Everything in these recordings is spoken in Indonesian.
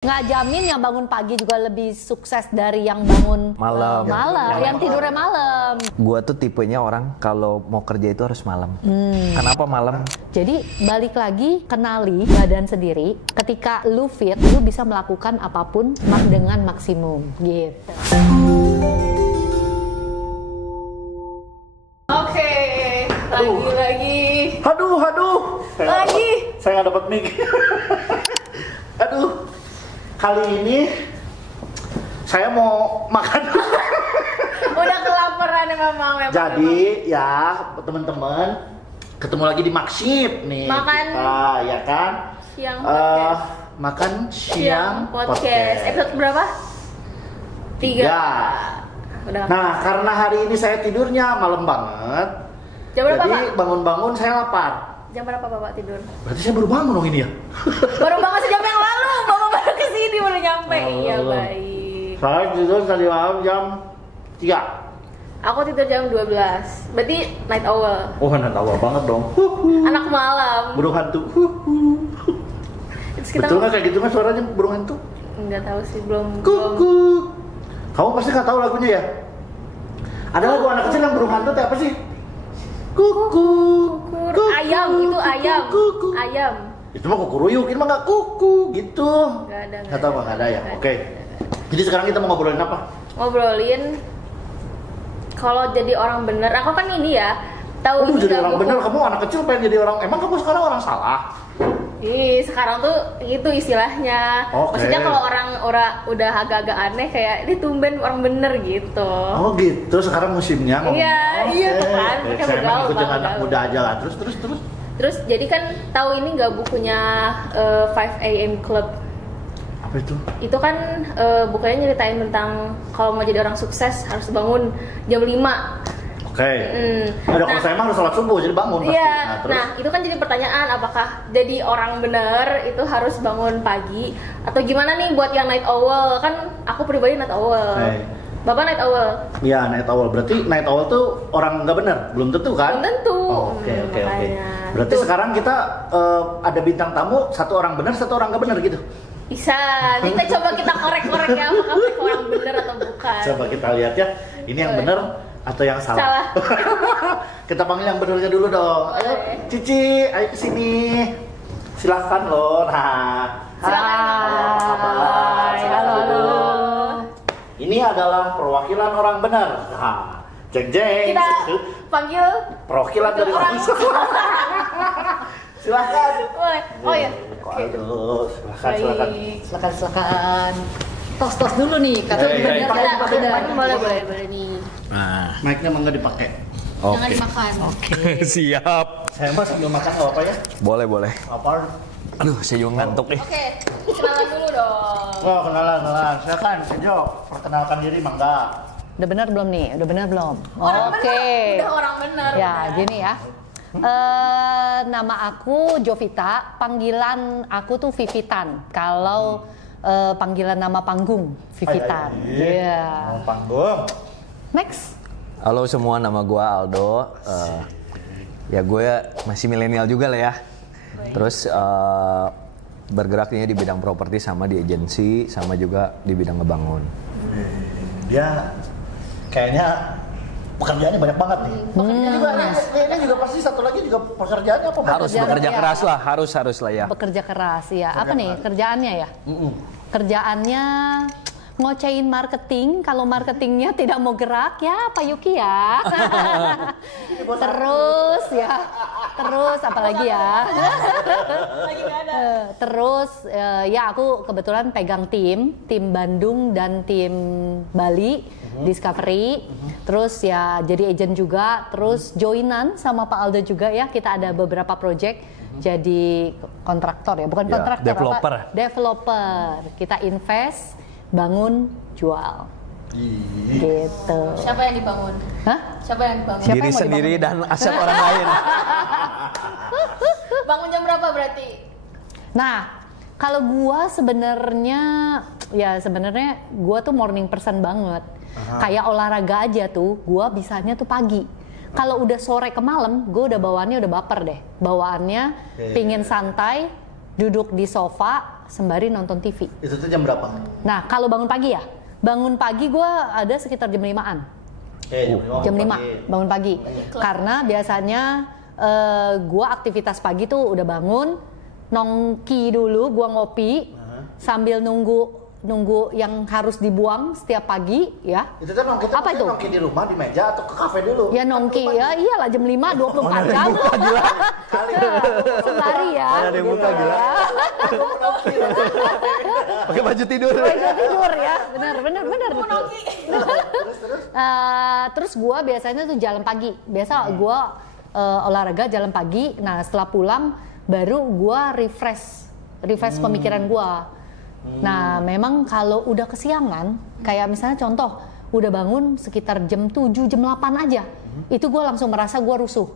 Nggak jamin yang bangun pagi juga lebih sukses dari yang bangun malam. Yang tidurnya malam. Gua tuh tipenya orang kalau mau kerja itu harus malam. Kenapa malam? Jadi balik lagi, kenali badan sendiri. Ketika lu fit, lu bisa melakukan apapun dengan maksimum gitu. Oke, lagi. Aduh. Lagi. Saya nggak dapat mic. Aduh. Kali ini saya mau makan. Udah kelaparan memang. Jadi ya teman-teman, ketemu lagi di Maksip nih. Makan kita, ya kan? Siang podcast. Makan siang podcast. Episode berapa? 3. Udah. Nah, karena hari ini saya tidurnya malam banget. Jam berapa, jadi Pak? bangun-bangun saya lapar. Jam berapa Bapak tidur? Berarti saya baru bangun dong ini ya? Baru banget sejam yang lalu. Bapak baru kesini, baru nyampe. Iya, Oh. baik. Saya tidur tadi malam jam 3. Aku tidur jam 12. Berarti night owl. Oh, anak awal banget dong. Anak malam. Burung hantu. Terus kita Betul nggak kayak gitu kan suaranya burung hantu? Enggak tahu sih, belum. Kuku. Kamu pasti nggak tahu lagunya ya? Ada lagu anak kecil yang burung hantu, apa sih? Kuku. Kukur. Ayam, itu ayam. Kuku. Ayam. Itu mah kukuruyuk, ini mah nggak kuku gitu. Nggak tahu nggak ada ya? Nggak Oke. ada. Jadi sekarang kita mau ngobrolin apa? Ngobrolin kalau jadi orang bener. Aku kan ini ya, tahu Aduh, jadi juga orang buku. bener. Kamu anak kecil pengen jadi orang. Emang kamu sekarang orang salah? Ih, sekarang tuh itu istilahnya. Oke. Maksudnya kalau orang udah agak-agak aneh kayak ini tumben orang bener gitu. Oh gitu, sekarang musimnya ngomong. Iya, iya tuh kan. Oke. Mereka Saya emang bergaul, ikutin bergaul. anak muda aja lah. Terus. Terus jadi kan tahu ini nggak bukunya 5 AM Club? Apa itu? Itu kan bukunya nyeritain tentang kalau mau jadi orang sukses harus bangun jam 5. Oke. Ada kalau saya emang harus sholat subuh, jadi bangun pasti. Iya, terus? nah itu kan jadi pertanyaan apakah jadi orang bener itu harus bangun pagi atau gimana nih buat yang night owl? Kan aku pribadi night owl. Oke. Bapak night owl? Iya, night owl. Berarti night owl tuh orang nggak bener? Belum tentu kan? Belum tentu. Oke. Makanya. Berarti Tuh. sekarang kita ada bintang tamu, satu orang bener, satu orang nggak bener gitu. Bisa, kita coba kita korek-korek ya apakah mereka orang bener atau bukan. Coba kita lihat ya, ini yang bener atau yang salah. Salah. Kita panggil yang benernya dulu dong. Ayo, Cici, ayo kesini. Silahkan loh. Nah, Silakan. Hai, halo. Ini adalah perwakilan orang benar. Nah, jeng. Kita panggil Perwakilan dari orang salah. Silahkan. boleh. Oh ya. Aduh, silakan. Baik. Silakan. Tos dulu nih, kata Hey, bener pakai, tidak pakai, bener. pakai. Boleh nih. Nah, Mic-nya emang nggak dipakai. Jangan dimakan. siap. Saya mah sambil makan nggak apa ya? Boleh. Lapar. Aduh, saya juga ngantuk nih. Oke, kenalan dulu dong. Oh, kenalan. Silakan, Jo. Perkenalkan diri, Mangga. Udah bener belum nih? Udah bener belum? Orang Oke. bener. Udah orang bener. Ya, udah. gini ya. Nama aku Jovita, panggilan aku tuh Vivitan. Kalau panggilan nama panggung Vivitan. Iya. Mau panggung. Next. Halo semua, nama gue Aldo. Ya gue masih milenial juga lah ya. Terus bergeraknya di bidang properti sama di agensi, sama juga di bidang ngebangun. Dia kayaknya pekerjaannya banyak banget nih. Pekerjaan juga, ini juga pasti satu lagi juga pekerjaannya apa? Bang? Harus Pekerjaan bekerja ya. keras lah, harus lah ya. Bekerja keras ya. Apa Bekerja nih keras. kerjaannya ya? Kerjaannya ngocein marketing. Kalau marketingnya tidak mau gerak ya Pak Yuki ya. Terus apalagi ya? Lagi nggak ada. Terus ya aku kebetulan pegang tim Bandung dan tim Bali Discovery. Terus ya jadi agent juga. Terus joinan sama Pak Aldo juga ya. Kita ada beberapa project jadi kontraktor ya, bukan Ya, kontraktor developer. apa? Developer. Kita invest, bangun, jual. Gitu. Siapa yang dibangun? Hah? Siapa yang dibangun? Siapa Diri yang mau sendiri dibangun? dan aset orang lain. Bangun jam berapa berarti? Nah, kalau gua sebenarnya gua tuh morning person banget. Kayak olahraga aja tuh, gua bisanya tuh pagi. Kalau udah sore ke malam, gua udah bawaannya udah baper deh. Bawaannya pingin santai, duduk di sofa sembari nonton TV. Itu tuh jam berapa? Nah, kalau bangun pagi ya, bangun pagi gue ada sekitar jam 5-an. Jam 5 bangun pagi. Karena biasanya gue aktivitas pagi tuh udah bangun, nongki dulu, gue ngopi sambil nunggu yang harus dibuang setiap pagi ya. Itu kan nongki, apa itu? Nongki di rumah, di meja atau ke kafe dulu? Ya nongki ya, iyalah jam 5 24 jam. Kali sembari ya. Ada yang buka gila. Pakai baju tidur. Baju tidur ya, benar. Terus gue biasanya tuh jalan pagi. Biasa gue olahraga jalan pagi. Nah setelah pulang baru gue refresh pemikiran gue. Nah memang kalau udah kesiangan, kayak misalnya contoh udah bangun sekitar jam 7, jam 8 aja, itu gue langsung merasa gue rusuh.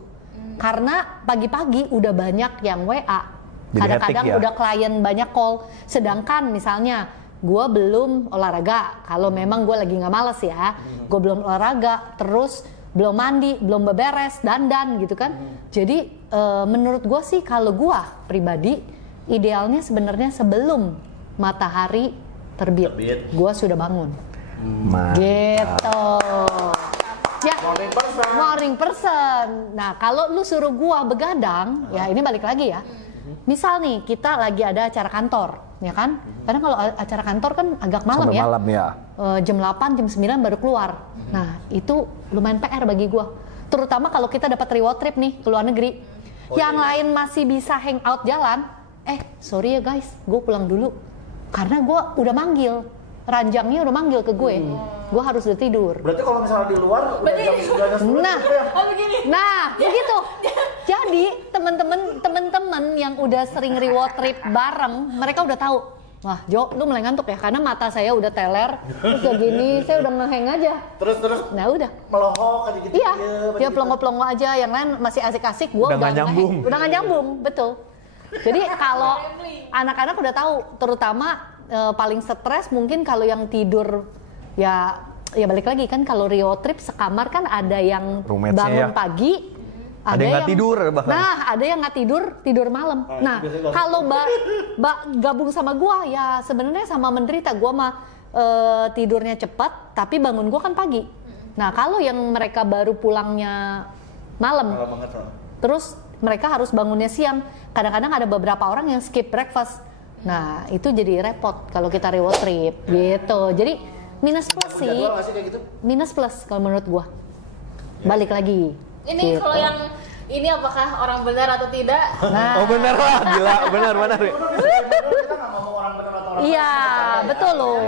Karena pagi-pagi udah banyak yang WA, kadang-kadang udah klien banyak call. Sedangkan misalnya gue belum olahraga, kalau memang gue lagi nggak males ya, gue belum olahraga, terus belum mandi, belum beberes, dandan gitu kan. Jadi menurut gue sih kalau gue pribadi idealnya sebenarnya sebelum matahari terbit. Gue sudah bangun. Gitu. Ya, morning person. Nah, kalau lu suruh gua begadang, ya ini balik lagi ya. Misal nih, kita lagi ada acara kantor, ya kan? Karena kalau acara kantor kan agak malam. Sampai ya. Malam ya. Jam 8, jam 9 baru keluar. Nah, itu lumayan PR bagi gua. Terutama kalau kita dapat reward trip nih ke luar negeri. Yang lain masih bisa hangout jalan. Sorry ya guys, gue pulang dulu. Karena gue udah manggil, ranjangnya udah manggil ke gue, gue harus udah tidur. Berarti kalau misalnya di luar udah jam 10 Nah, begitu. Jadi temen-temen yang udah sering reward trip bareng, mereka udah tahu. Wah, Jo, lu mulai ngantuk ya, karena mata saya udah teler, terus kayak gini, saya udah ngeheng aja. Terus. Nah udah. Melohok aja gitu. Iya, dia pelongo-pelongo aja, yang lain masih asik-asik, gue udah nggak nyambung. Udah nggak nyambung, betul. Jadi kalau anak-anak udah tahu, terutama paling stres mungkin kalau yang tidur ya balik lagi kan, kalau Rio trip sekamar kan ada yang bangun pagi, ada yang nggak tidur bahkan. Nah, ada yang nggak tidur malam. Nah, kalau gabung sama gua ya sebenarnya sama menderita. Gua mah tidurnya cepat, tapi bangun gua kan pagi. Nah, kalau yang mereka baru pulangnya malam, terus mereka harus bangunnya siang. Kadang-kadang ada beberapa orang yang skip breakfast. Nah, itu jadi repot kalau kita reward trip gitu. Jadi minus plus sih. Gitu? Minus plus kalau menurut gua. Balik lagi. Ini gitu. kalau yang ini apakah orang benar atau tidak? Nah. Oh benar lah, gila, benar. Kita nggak ngomong orang benar atau orang Iya, betul loh. Kan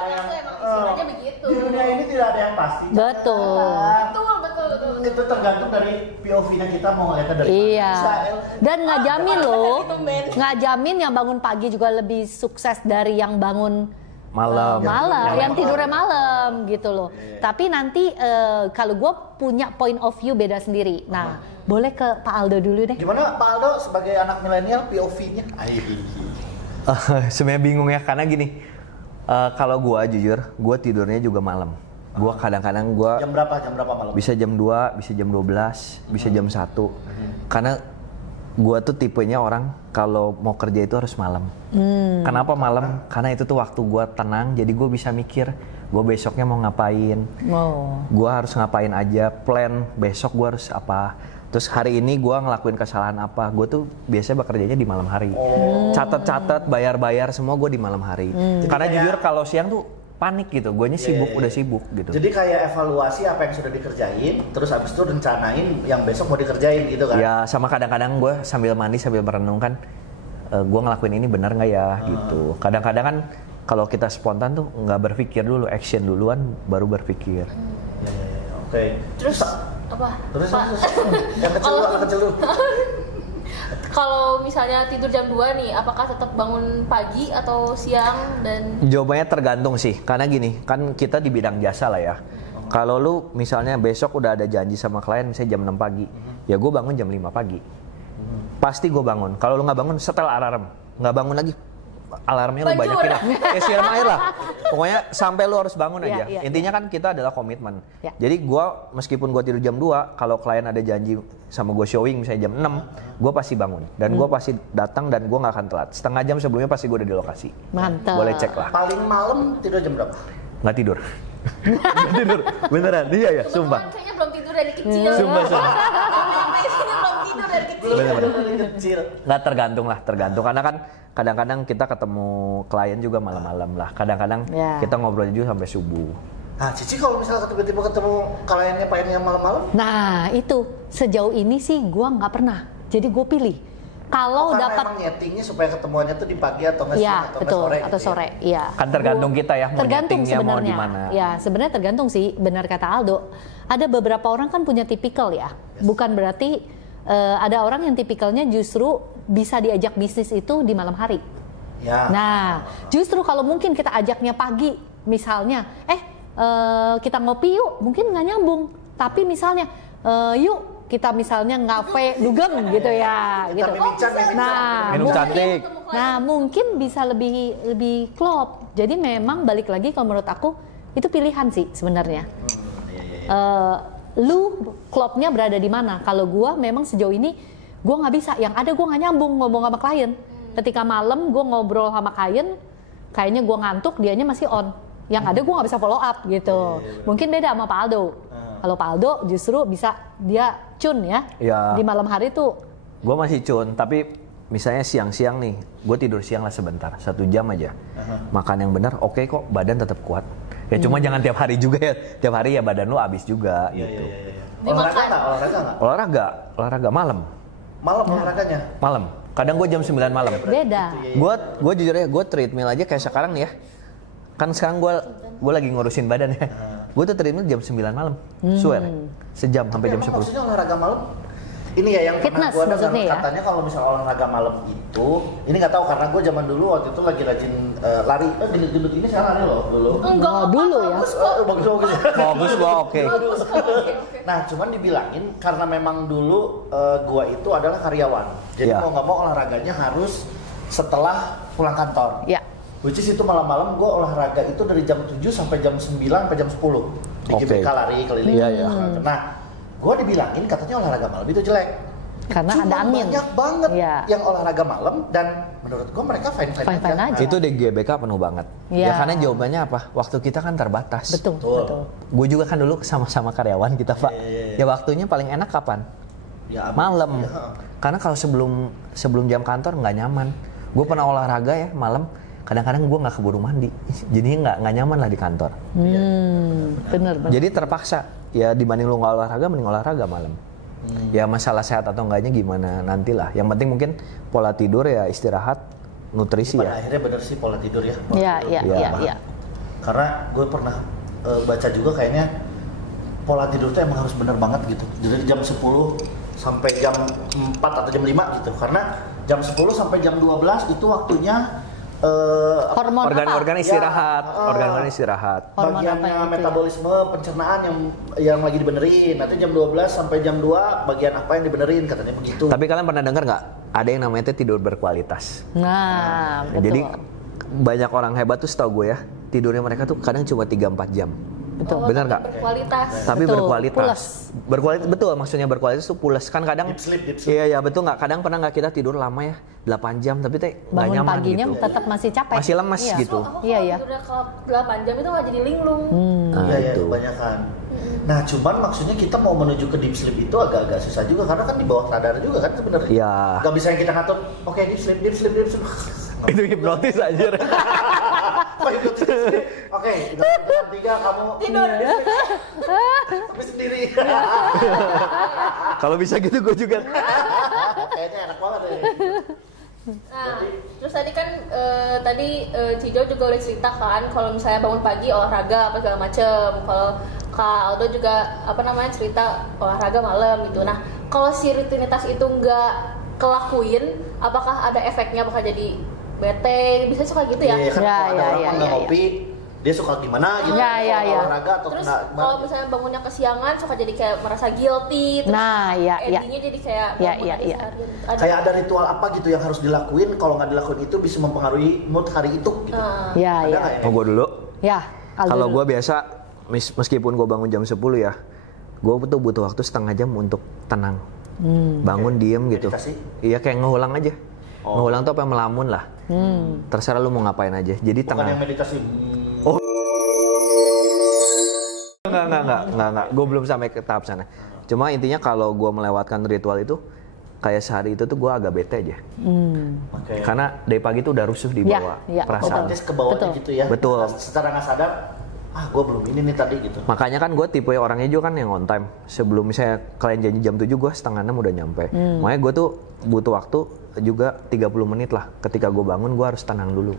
sebenarnya tuh emang istilahnya begitu. Di dunia ini tidak ada yang pasti. Betul. Betul. Itu tergantung dari POV-nya kita mau ngeliatnya dari Iya. mana. Dan nggak jamin loh. Gitu, men. Nggak jamin yang bangun pagi juga lebih sukses dari yang bangun Malam. yang tidurnya malam gitu loh. Tapi nanti kalau gue punya point of view beda sendiri. Nah, boleh ke Pak Aldo dulu deh. Gimana Pak Aldo sebagai anak milenial POV-nya? Sebenarnya bingung ya, karena gini. Kalau gue jujur, gue tidurnya juga malam. Gue kadang-kadang gue Jam berapa malam? bisa jam 2, bisa jam 12, bisa jam 1. Karena gue tuh tipenya orang kalau mau kerja itu harus malam. Kenapa malam? Karena itu tuh waktu gue tenang, jadi gue bisa mikir gue besoknya mau ngapain, gue harus ngapain aja, plan besok gue harus apa. Terus hari ini gue ngelakuin kesalahan apa, gue tuh biasanya bekerjanya di malam hari. Catat-catat, bayar-bayar semua gue di malam hari. Karena jujur kalau siang tuh panik gitu, guanya sibuk, udah sibuk gitu. Jadi kayak evaluasi apa yang sudah dikerjain, terus habis itu rencanain yang besok mau dikerjain gitu kan? Ya sama kadang-kadang gue sambil mandi sambil merenung kan, gue ngelakuin ini benar nggak ya gitu. Kadang-kadang kan kalau kita spontan tuh nggak berpikir dulu, action duluan baru berpikir. Oke. Terus apa? Terus Pak? yang kecil dulu. Kalau misalnya tidur jam 2 nih, apakah tetap bangun pagi atau siang dan Jawabannya tergantung sih, karena gini, kan kita di bidang jasa lah ya. Kalau lu misalnya besok udah ada janji sama klien misalnya jam 6 pagi, ya gue bangun jam 5 pagi. Pasti gue bangun. Kalau lu nggak bangun, setel alarm, nggak bangun lagi, alarmnya lu Banjur. banyakin lah. Kayak siram air lah. Pokoknya sampai lu harus bangun aja. Iya, iya, Intinya kan kita adalah komitmen. Iya. Jadi gua meskipun gua tidur jam 2, kalau klien ada janji sama gua showing misalnya jam 6, gua pasti bangun. Dan gua pasti datang dan gua nggak akan telat. Setengah jam sebelumnya pasti gua udah di lokasi. Mantap. Boleh cek lah. Paling malam tidur jam berapa? Nggak tidur. Nggak tidur. Beneran. Iya ya, sumpah. Kebetulan kayaknya belum tidur dari kecil. Sumpah. Kayaknya belum tidur dari kecil. Bener-bener. Dari kecil. Nggak tergantung lah, tergantung karena kan kadang-kadang kita ketemu klien juga malam-malam lah. Kadang-kadang Ya. kita ngobrol juga sampai subuh. Nah, Cici kalau misalnya tiba-tiba ketemu kliennya malam-malam, Nah itu sejauh ini sih gue nggak pernah. Jadi gue pilih. Kalau karena dapat emang nyetingnya supaya ketemuannya tuh di pagi atau nggak siang ya atau nggak betul sore atau gitu ya? sore, iya. Kan tergantung kita ya, mau Tergantung nyetingnya mau sebenarnya. di mana. Ya sebenarnya tergantung sih. Benar kata Aldo. Ada beberapa orang kan punya tipikal ya. Bukan berarti ada orang yang tipikalnya justru bisa diajak bisnis itu di malam hari. Ya. Nah, justru kalau mungkin kita ajaknya pagi, misalnya, kita ngopi yuk, mungkin nggak nyambung. Tapi misalnya, yuk kita misalnya ngafe dugem gitu ya, Kita gitu. mimican. Nah, Minum cantik. Nah, mungkin bisa lebih klop. Jadi memang balik lagi kalau menurut aku itu pilihan sih sebenarnya. Lu klopnya berada di mana? Kalau gua memang sejauh ini gua nggak bisa. Yang ada gua nggak nyambung ngomong sama klien. Ketika malam gua ngobrol sama klien, kayaknya gua ngantuk, dianya masih on. Yang ada gua nggak bisa follow up gitu. Mungkin beda sama Pak Aldo. Kalau Pak Aldo justru bisa dia cun ya. Ya. Di malam hari tuh. Gue masih cun, tapi misalnya siang-siang nih, gue tidur siang lah sebentar, 1 jam aja. Makan yang benar, oke kok, badan tetap kuat. Ya cuma jangan tiap hari juga ya, tiap hari ya badan lu habis juga gitu. Olahraga nggak? Olahraga malam, Malam olahraganya? malam. Kadang gue jam 9 malam. Beda. Gue jujur ya, gue treadmill aja kayak sekarang nih ya. Kan sekarang gue lagi ngurusin badan ya. Gue tuh treadmill jam 9 malam, swear. Sejam sampai jam 10. Maksudnya olahraga malam? Ini ya yang pernah Fitness gue dengar maksudnya ya? katanya kalau misalnya olahraga malam itu, ini nggak tahu karena gue zaman dulu waktu itu lagi rajin lari, gendut-gendut ini saya lari loh dulu. Enggak, Oh, dulu ya. bagus kok. Bagus-bagus. Bagus gue oke. Oke. Nah, cuman dibilangin karena memang dulu gua itu adalah karyawan. Jadi Ya. mau nggak mau olahraganya harus setelah pulang kantor. Ya. Which is itu malam-malam gua olahraga itu dari jam 7 sampai jam 9 sampai jam 10. Di Oke. GBK lari keliling. Iya, iya. Nah, gua dibilangin katanya olahraga malam itu jelek. Karena Cuman ada angin. banyak banget Iya. yang olahraga malam dan menurut gua mereka fine-fine Fine-fine aja. Itu di GBK penuh banget. Iya. Ya karena jawabannya apa? Waktu kita kan terbatas. Betul, Betul. betul. Gue juga kan dulu sama-sama karyawan kita Pak. Ya waktunya paling enak kapan? Ya, Malam. ya. Karena kalau sebelum jam kantor nggak nyaman. Gue pernah olahraga ya malam. Kadang-kadang gue nggak keburu mandi. Jadinya nggak nyaman lah di kantor. Bener. Jadi terpaksa. Ya dibanding lu nggak olahraga, mending olahraga malam. Ya masalah sehat atau enggaknya gimana nantilah. Yang penting mungkin pola tidur ya istirahat, nutrisi Pada ya. akhirnya bener sih pola tidur ya. Pola Iya, tidur. iya, Iya. iya, iya. Karena gue pernah baca juga kayaknya pola tidur tuh emang harus bener banget gitu. Dari jam 10 sampai jam 4 atau jam 5 gitu. Karena jam 10 sampai jam 12 itu waktunya Hormon Organ-organ apa? istirahat, Ya, organ-organ istirahat. Hormon apa bagiannya yang itu ya? metabolisme pencernaan yang lagi dibenerin. Nanti jam 12 sampai jam 2 bagian apa yang dibenerin katanya begitu. Tapi kalian pernah dengar nggak? Ada yang namanya tuh tidur berkualitas. Nah, betul. Jadi banyak orang hebat tuh setahu gue ya, tidurnya mereka tuh kadang cuma 3-4 jam. Betul. Benar nggak? Berkualitas. Tapi Betul, berkualitas. pules. Berkualitas betul, maksudnya berkualitas tuh pules. Kan kadang Deep sleep. Iya betul nggak? Kadang pernah nggak kita tidur lama ya, 8 jam tapi teh nggak Bangun nyaman paginya gitu. tetap masih capek. Masih lemes Iya. gitu. Aku Iya, iya. Udah kalau 8 jam itu nggak jadi linglung. Nah, Iya ya itu. kebanyakan. Nah cuman maksudnya kita mau menuju ke deep sleep itu agak-agak susah juga karena kan di bawah sadar juga kan sebenarnya. Iya. Gak bisa yang kita ngatur. Oke deep sleep. Itu hipnotis aja. Oke, dengan 3 kamu Tidur. tapi sendiri. Kalau bisa gitu gue juga. Kayaknya enak banget ya. Nah, terus tadi kan Cijo juga udah cerita kan kalau misalnya bangun pagi olahraga apa segala macem. Kalau Kak Aldo juga cerita olahraga malam gitu. Nah, kalau si rutinitas itu nggak kelakuin, apakah ada efeknya? Apakah jadi bete? Bisa suka gitu ya? Iya kan Ya, kalau ada ya, orang ya, nggak ya, ngopi, dia suka gimana gitu, olahraga atau terus kena kalau misalnya bangunnya kesiangan suka jadi kayak merasa guilty, terus endingnya jadi kayak kayak ada ritual apa gitu yang harus dilakuin, kalau nggak dilakuin itu bisa mempengaruhi mood hari itu gitu. Mau gue dulu? Ya. Kalau gue biasa meskipun gue bangun jam 10 ya, gue tuh butuh waktu setengah jam untuk tenang, bangun diem gitu. Meditasi? Iya kayak ngehulang aja. Ngehulang tuh apa melamun lah. Terserah lu mau ngapain aja. Jadi bukan tengah. yang meditasi. Enggak. Gue belum sampai ke tahap sana. Cuma intinya kalau gue melewatkan ritual itu, kayak sehari itu tuh gue agak bete aja. Karena dari pagi tuh udah rusuh di bawah perasaan. Otomatis ke bawahnya gitu ya. Betul. Secara nggak sadar, gue belum ini nih tadi gitu. Makanya kan gue tipe orangnya juga kan yang on time. Sebelum misalnya kalian janji jam 7, gue setengah 6 udah nyampe. Makanya gue tuh butuh waktu juga 30 menit lah. Ketika gue bangun, gue harus tenang dulu.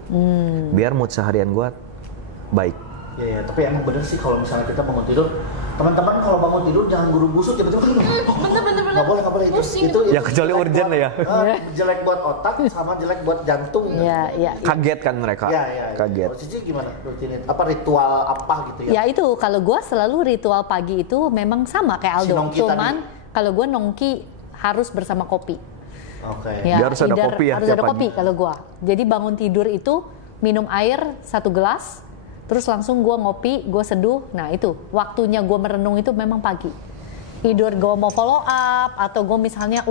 Biar mood seharian gue baik. Ya, tapi emang bener sih kalau misalnya kita bangun tidur, teman-teman kalau bangun tidur jangan buru-busuk tiba-tiba bener nggak boleh itu ya kecuali urgent ya. Jelek buat otak sama jelek buat jantung. Kaget kan mereka. Kaget. Kalau Cici gimana rutinitas apa ritual apa gitu ya? Ya itu kalau gue selalu ritual pagi itu memang sama kayak Aldo, cuman kalau gue nongki harus bersama kopi. Dia harus ada kopi ya. Harus ada kopi kalau gue. Jadi bangun tidur itu minum air 1 gelas. Terus langsung gue ngopi, gue seduh. Nah itu, waktunya gue merenung itu memang pagi. Tidur gue mau follow up, atau gue misalnya,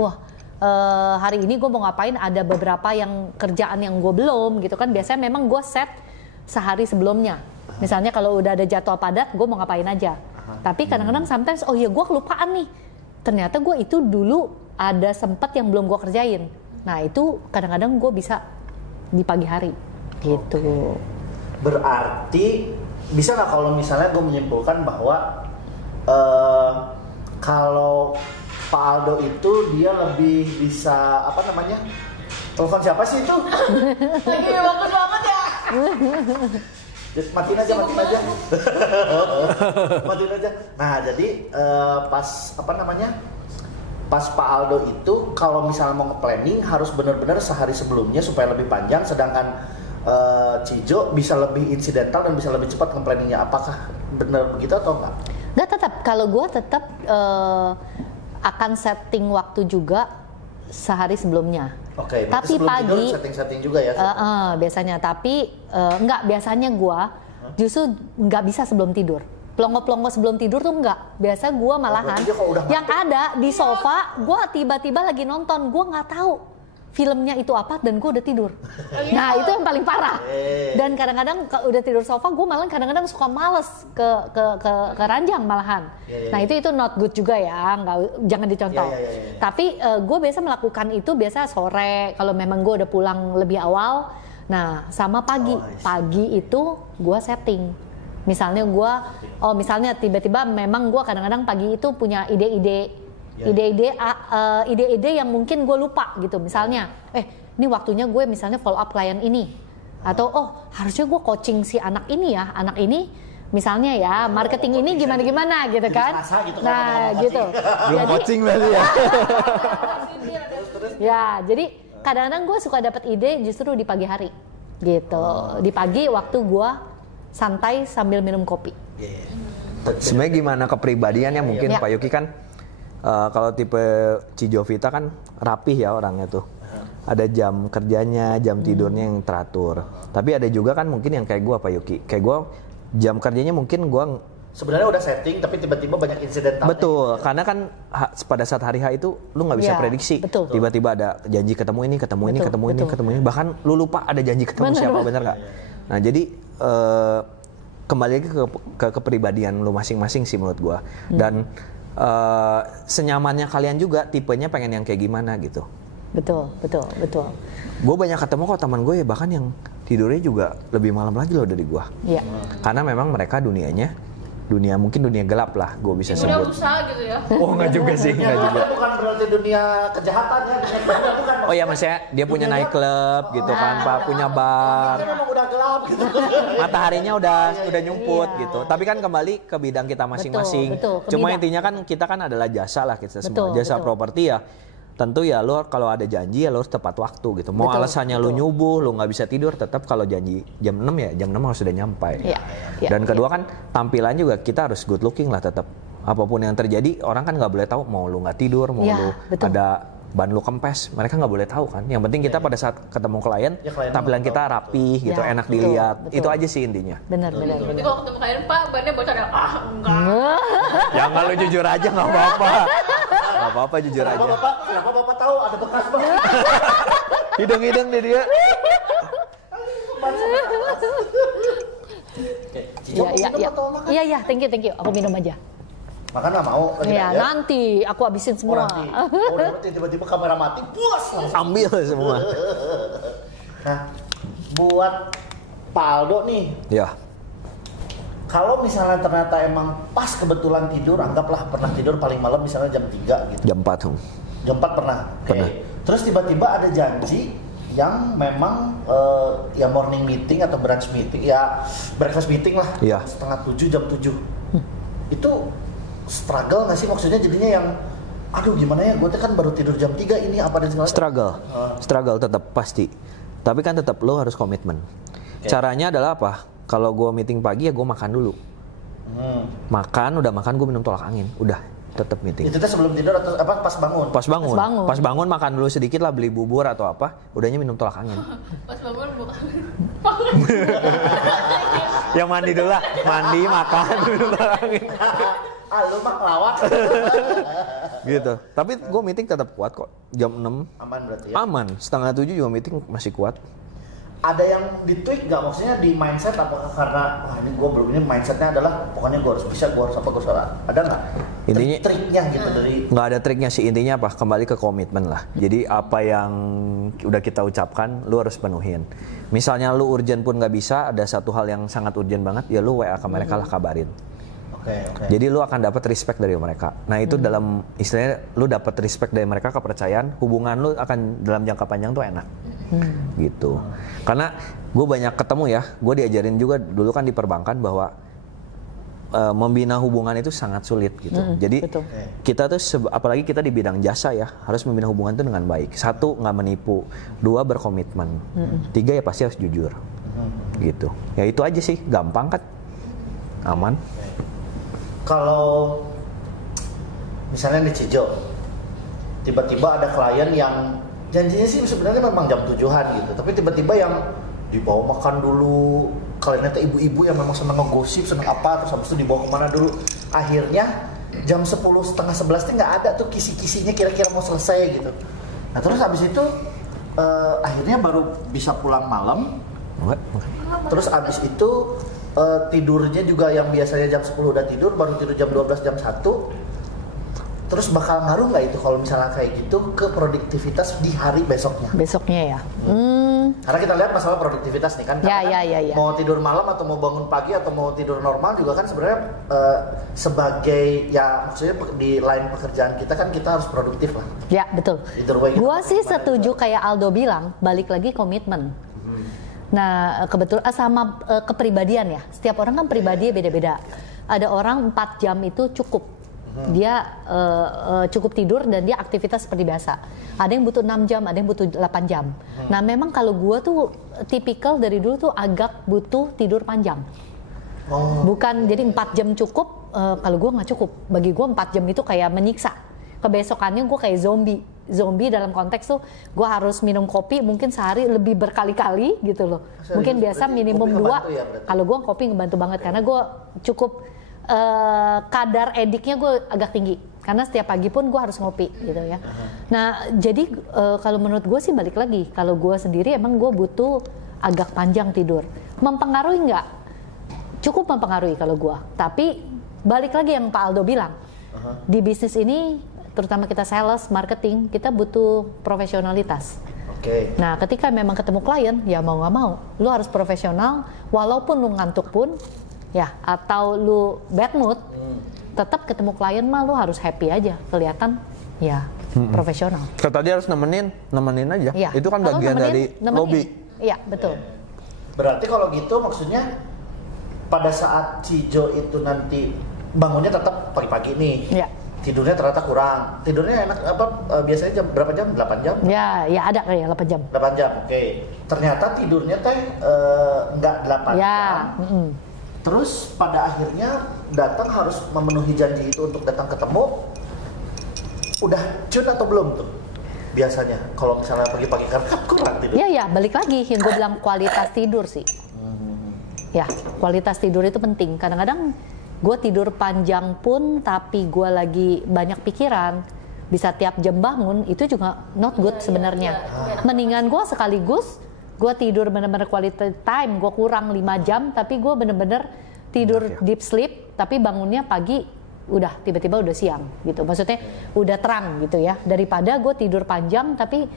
hari ini gue mau ngapain, ada beberapa yang kerjaan yang gue belum gitu kan. Biasanya memang gue set sehari sebelumnya. Misalnya kalau udah ada jadwal padat, gue mau ngapain aja. Tapi kadang-kadang sometimes, gue kelupaan nih. Ternyata gue itu dulu ada sempat yang belum gue kerjain. Nah itu kadang-kadang gue bisa di pagi hari gitu. Berarti bisa nggak kalau misalnya gue menyimpulkan bahwa kalau Pak Aldo itu dia lebih bisa telepon siapa sih itu? Lagi bagus banget ya. Matiin aja. Matiin aja. Nah jadi pas Pak Aldo itu kalau misalnya mau nge-planning harus benar-benar sehari sebelumnya supaya lebih panjang, sedangkan Cijo bisa lebih insidental dan bisa lebih cepat nge-planningnya. Apakah benar begitu atau enggak? Nggak, tetap. Kalau gue tetap akan setting waktu juga sehari sebelumnya. Tapi sebelum pagi tidur setting juga ya? Biasanya. Tapi enggak, biasanya gue justru nggak bisa sebelum tidur. Plongo-plongo sebelum tidur tuh enggak. Biasa gue malahan yang ada di sofa, gue tiba-tiba lagi nonton, gue nggak tahu filmnya itu apa dan gue udah tidur. Nah itu yang paling parah. Dan kadang-kadang udah tidur sofa, gue malah kadang-kadang suka males ke ranjang malahan. Nah itu not good juga ya, jangan dicontoh. Tapi gue biasa melakukan itu biasa sore kalau memang gue udah pulang lebih awal. Nah sama pagi, pagi itu gue setting. Misalnya misalnya tiba-tiba memang gue kadang-kadang pagi itu punya ide-ide yang mungkin gue lupa gitu. Misalnya, ini waktunya gue misalnya follow up klien ini, atau harusnya gue coaching si anak ini ya, anak ini misalnya ya marketing ini gimana gitu kan. Nah gitu. Belum coaching berarti ya. Ya jadi kadang-kadang gue suka dapat ide justru di pagi hari gitu. Di pagi waktu gue santai sambil minum kopi. Sebenarnya gimana kepribadiannya mungkin Pak Yuki kan kalau tipe Cijovita kan rapih ya orangnya tuh. Ada jam kerjanya, jam tidurnya yang teratur. Tapi ada juga kan mungkin yang kayak gue Pak Yuki. Kayak gue jam kerjanya mungkin gue sebenarnya udah setting tapi tiba-tiba banyak insiden. Betul, karena kan pada saat hari H itu lu nggak bisa prediksi. Betul. Tiba-tiba ada janji ketemu ini. Bahkan lu lupa ada janji ketemu siapa, bener nggak? Nah jadi kembali lagi ke kepribadian lu masing-masing sih menurut gue. Dan senyamannya kalian juga tipenya pengen yang kayak gimana gitu. Betul. Gue banyak ketemu kok teman gue ya, bahkan yang tidurnya juga lebih malam lagi loh dari gue. Iya. Karena memang mereka mungkin dunia gelap lah gue bisa sebut. Dunia usaha gitu ya. Oh enggak juga sih, enggak juga. Bukan berarti dunia kejahatan ya, bukan. Oh ya maksudnya dia punya night club gitu kan Pak, punya bar. Ini memang udah gelap gitu. Mataharinya udah nyumput gitu. Tapi kan kembali ke bidang kita masing-masing. Betul, Cuma intinya kan kita kan adalah jasa lah kita semua. Jasa properti ya. tentu ya lu kalau ada janji ya lu harus tepat waktu gitu. Mau Betul, alasannya lu nyubuh, lu nggak bisa tidur, tetap kalau janji jam 6 ya jam 6 harus sudah nyampai. Iya, iya, Dan kedua kan tampilan juga kita harus good looking lah tetap. Apapun yang terjadi orang kan nggak boleh tahu mau lu nggak tidur, mau Iya, lu betul. ada ban lu kempes, mereka nggak boleh tahu kan. Yang penting kita pada saat ketemu klien, Ya, klien tampilan tahu, kita rapi gitu, Ya, enak betul, dilihat. betul. Itu aja sih intinya. Benar. Berarti kalau ketemu klien, Pak, bannya bocor ya? Enggak. Ya kalau jujur aja nggak apa-apa. Nggak apa-apa jujur aja. Kenapa bapak tahu ada bekas bang? Hidung-hidung deh dia. Iya, thank you. Aku minum aja. Makan nggak mau? Lagi Iya, diet? nanti aku habisin Oh, semua. nanti. Oh, nanti tiba-tiba kamera mati, puas langsung. Ambil semua. Nah, buat Pak Aldo nih, Ya, kalau misalnya ternyata emang pas kebetulan tidur, anggaplah pernah tidur paling malam misalnya jam 3 gitu. jam 4 tuh. Jam 4 pernah. Oke. Pernah. Terus tiba-tiba ada janji yang memang ya morning meeting atau brunch meeting, ya breakfast meeting lah. Iya. Setengah 7, jam 7. Itu struggle nggak sih maksudnya jadinya yang aduh gimana ya, gue kan baru tidur jam 3 ini apa dan segala Struggle tetap pasti. Tapi kan tetap lo harus komitmen. Caranya adalah apa? Kalau gue meeting pagi ya gue makan dulu. Udah makan gue minum tolak angin. Udah, tetap meeting. Itu tuh sebelum tidur atau apa pas bangun? Pas bangun makan dulu sedikit lah, beli bubur atau apa. Udahnya minum tolak angin. Pas bangun bukan. Ya mandi dulu lah. Mandi, makan, minum tolak angin. Lu mah kelawak. Gitu. Tapi gue meeting tetap kuat kok. Jam 6. Aman berarti ya? Aman. Setengah 7 juga meeting masih kuat. Ada yang ditweak nggak, maksudnya di mindset, apakah karena wah ini gue belum, ini mindsetnya adalah pokoknya gue harus bisa, gue harus apa, gue harus ada nggak Intinya- triknya gitu dari Nggak ada triknya sih, intinya apa? Kembali ke komitmen lah. Jadi apa yang udah kita ucapkan, lu harus penuhin. Misalnya lu urgent pun nggak bisa, ada satu hal yang sangat urgent banget, ya lu WA ke mereka lah, kabarin. Oke. Jadi lu akan dapat respect dari mereka. Nah itu dalam istilahnya lu dapat respect dari mereka, kepercayaan, hubungan lu akan dalam jangka panjang tuh enak. Gitu. Karena gue banyak ketemu ya, gue diajarin juga dulu kan di perbankan bahwa membina hubungan itu sangat sulit gitu. Jadi betul. kita tuh apalagi kita di bidang jasa ya, harus membina hubungan itu dengan baik. 1, nggak menipu. 2, berkomitmen. 3, ya pasti harus jujur. Gitu. Ya itu aja sih, gampang kan, aman. Kalau misalnya di Cijo, tiba-tiba ada klien yang janjinya sih sebenarnya memang jam 7-an gitu, tapi tiba-tiba yang dibawa makan dulu, kliennya tuh ibu-ibu yang memang seneng ngegosip, seneng apa, terus habis itu dibawa kemana dulu. Akhirnya jam 10, setengah 11 tuh nggak ada tuh kisi-kisinya kira-kira mau selesai gitu. Nah terus habis itu akhirnya baru bisa pulang malam. Terus abis itu tidurnya juga yang biasanya jam 10 udah tidur, baru tidur jam 12, jam 1. Terus bakal ngaruh nggak itu kalau misalnya kayak gitu ke produktivitas di hari besoknya? Besoknya ya. Karena kita lihat masalah produktivitas nih kan, Ya, karena ya. mau tidur malam atau mau bangun pagi atau mau tidur normal juga kan sebenarnya sebagai ya maksudnya di lain pekerjaan kita kan kita harus produktif lah. Ya, betul. Either way kita Gua sih gimana setuju kayak Aldo bilang, balik lagi komitmen. Nah, kebetulan sama kepribadian ya. Setiap orang kan pribadinya beda-beda. Ada orang 4 jam itu cukup. Dia cukup tidur dan dia aktivitas seperti biasa. Ada yang butuh 6 jam, ada yang butuh 8 jam. Nah, memang kalau gua tuh tipikal dari dulu tuh agak butuh tidur panjang. Bukan jadi 4 jam cukup, kalau gua nggak cukup. Bagi gua 4 jam itu kayak menyiksa. Kebesokannya gua kayak zombie dalam konteks tuh gue harus minum kopi mungkin sehari lebih berkali-kali gitu loh. Mungkin biasa minimum 2. Ya, kalau gue kopi ngebantu banget karena gue cukup kadar ediknya gue agak tinggi karena setiap pagi pun gue harus ngopi gitu ya. Nah jadi kalau menurut gue sih balik lagi, kalau gue sendiri emang gue butuh agak panjang tidur. Mempengaruhi nggak? Cukup mempengaruhi kalau gue. Tapi balik lagi yang Pak Aldo bilang, di bisnis ini terutama kita sales, marketing, kita butuh profesionalitas. Nah, ketika memang ketemu klien, ya mau nggak mau, lu harus profesional, walaupun lu ngantuk pun, ya, atau lu bad mood, tetap ketemu klien mah lu harus happy aja, kelihatan, ya, profesional. Kata dia harus nemenin aja. Ya. Itu kan Kalau bagian dari lobby. Iya, betul. Berarti kalau gitu maksudnya pada saat Cijo itu nanti bangunnya tetap pagi-pagi nih. Iya. tidurnya ternyata kurang. Tidurnya enak apa biasanya jam berapa jam? 8 jam? Ya ada kayak 8 jam. 8 jam, oke. Ternyata tidurnya teh nggak 8 Ya. jam. Terus pada akhirnya datang harus memenuhi janji itu untuk datang ketemu. Udah cun atau belum tuh? Biasanya kalau misalnya pagi-pagi kan kurang tidur. Ya balik lagi yang gue bilang kualitas tidur sih. Ya kualitas tidur itu penting. Kadang-kadang gue tidur panjang pun tapi gue lagi banyak pikiran, bisa tiap jam bangun, itu juga not good sebenarnya. Mendingan gue sekaligus gue tidur bener-bener quality time, gue kurang 5 jam tapi gue bener-bener tidur deep sleep tapi bangunnya pagi udah tiba-tiba udah siang gitu, maksudnya udah terang gitu ya, daripada gue tidur panjang tapi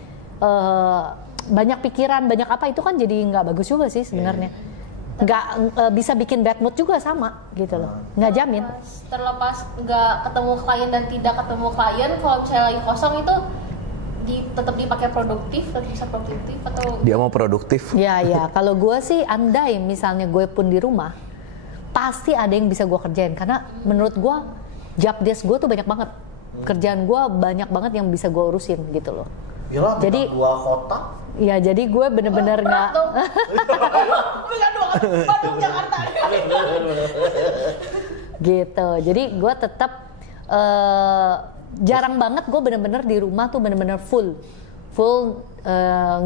banyak pikiran, banyak apa, itu kan jadi nggak bagus juga sih sebenarnya. Nggak bisa bikin bad mood juga sama gitu loh, nggak jamin. Terlepas nggak ketemu klien dan tidak ketemu klien, kalau misalnya lagi kosong itu tetap dipakai produktif, tetap bisa produktif atau Dia mau produktif. Ya kalau gue sih andai misalnya gue pun di rumah pasti ada yang bisa gue kerjain, karena menurut gue job desk gue tuh banyak banget, kerjaan gue banyak banget yang bisa gue urusin gitu loh. Yalah, jadi 2 kotak. Ya jadi gue bener-bener nggak Bandung Jakarta gitu. Jadi gue tetap jarang banget gue bener-bener di rumah tuh bener-bener full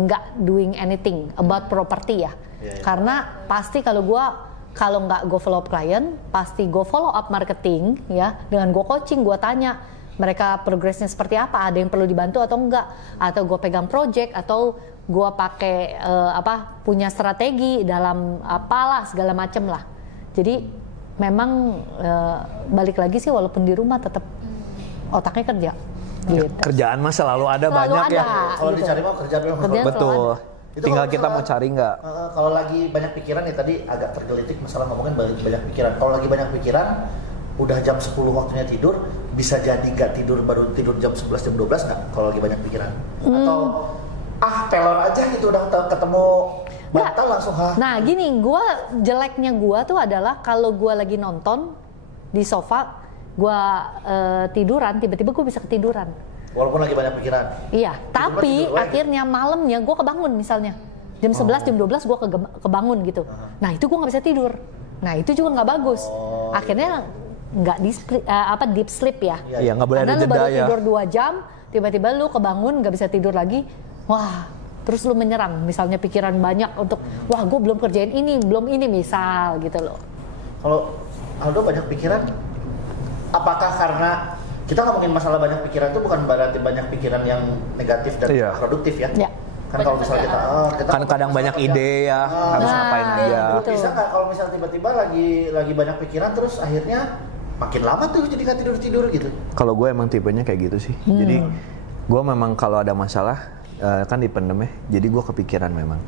nggak doing anything about property ya. Karena pasti kalau nggak gue follow up klien, pasti gue follow up marketing ya, dengan gue coaching, gue tanya mereka progresnya seperti apa, ada yang perlu dibantu atau enggak, atau gue pegang project, atau gue pakai punya strategi dalam apalah segala macem lah. Jadi memang balik lagi sih, walaupun di rumah tetap otaknya kerja. Gitu. Kerjaan mah selalu ada, Selalu banyak ada, ya. Kalau gitu. dicari mau kerjaan memang Kerjaan Betul. Itu Tinggal kalau kita mau misalnya, cari nggak. Kalau lagi banyak pikiran ya, tadi agak tergelitik masalah ngomongin banyak pikiran. Kalau lagi banyak pikiran, udah jam 10 waktunya tidur, bisa jadi nggak tidur, baru tidur jam 11, jam 12 nggak kalau lagi banyak pikiran? Atau pelor aja gitu, udah ketemu bantal langsung Nah gini, jeleknya gue tuh adalah kalau gue lagi nonton di sofa, gue tiduran, tiba-tiba gue bisa ketiduran. Walaupun lagi banyak pikiran. Iya, tapi tidur lagi. akhirnya malamnya gue kebangun misalnya. Jam 11, jam 12 gue kebangun gitu. Nah itu gue nggak bisa tidur. Nah itu juga nggak bagus. Akhirnya nggak deep sleep ya. Iya, nggak boleh Karena ada lu jeda baru ya. tidur 2 jam, tiba-tiba lu kebangun nggak bisa tidur lagi. Wah, terus lu menyerang. Misalnya pikiran banyak untuk, wah gue belum kerjain ini, belum ini misal gitu loh. Kalau Aldo banyak pikiran, apakah karena kita ngomongin masalah banyak pikiran itu bukan berarti banyak pikiran yang negatif dan produktif ya? Ya. Kan kalau misalnya kita Kan kadang banyak ide ya, harus ngapain aja. betul. Bisa nggak kalau misalnya tiba-tiba lagi banyak pikiran terus akhirnya makin lama tuh jadi nggak tidur gitu? Kalau gue emang tipenya kayak gitu sih. Jadi gue memang kalau ada masalah kan dipendem ya. Jadi gue kepikiran memang.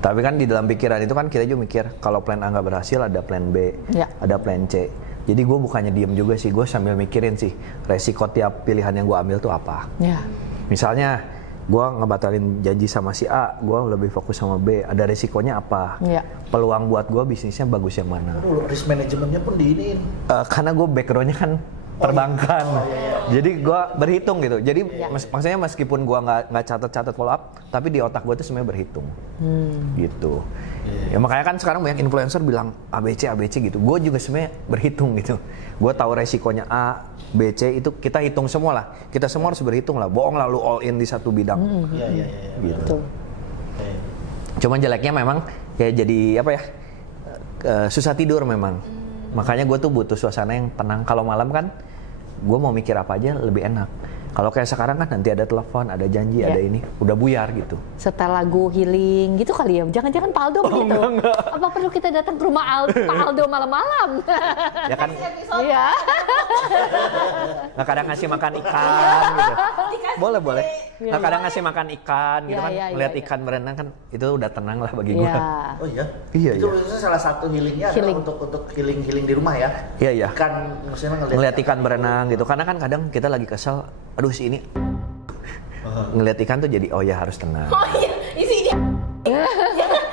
Tapi kan di dalam pikiran itu kan kita juga mikir, kalau plan A nggak berhasil ada plan B, ada plan C. Jadi gue bukannya diem juga sih, gue sambil mikirin sih resiko tiap pilihan yang gue ambil tuh apa. Ya. Misalnya gue ngebatalin janji sama si A, gue lebih fokus sama B, ada resikonya apa? Ya. Peluang buat gue bisnisnya bagus yang mana? Aduh, risk manajemennya pun diinin. Karena gue backgroundnya kan perbankan, jadi gue berhitung gitu. Jadi maksudnya meskipun gue nggak catat follow up, tapi di otak gue tuh sebenarnya berhitung, gitu. Ya makanya kan sekarang banyak influencer bilang ABC gitu. Gue juga sebenarnya berhitung gitu. Gue tahu resikonya A, B, C itu kita hitung semua lah. Kita semua harus berhitung lah. Bohong lah lu all in di satu bidang. Iya. Gitu. Cuman jeleknya memang kayak jadi apa ya? Susah tidur memang. Makanya gue tuh butuh suasana yang tenang. Kalau malam kan gue mau mikir apa aja lebih enak. Kalau kayak sekarang kan nanti ada telepon, ada janji, ada ini, udah buyar gitu. Setel lagu healing gitu kali ya. Jangan-jangan Pak Aldo begitu. Enggak. Apa perlu kita datang ke rumah Pak Aldo malam-malam? Ya kan, Iya. nggak kadang ngasih makan ikan gitu. Boleh. Nggak kadang ngasih makan ikan gitu kan. Melihat ikan berenang kan itu udah tenang lah bagi gue. Iya. Oh iya? Iya, Itu iya. salah satu healingnya adalah untuk healing di rumah ya? Iya. Ikan, maksudnya Ngelihat ikan berenang gitu. Karena kan kadang kita lagi kesel, aduh si ini ngelihat ikan tuh jadi oh ya harus tenang. Oh iya, isi dia.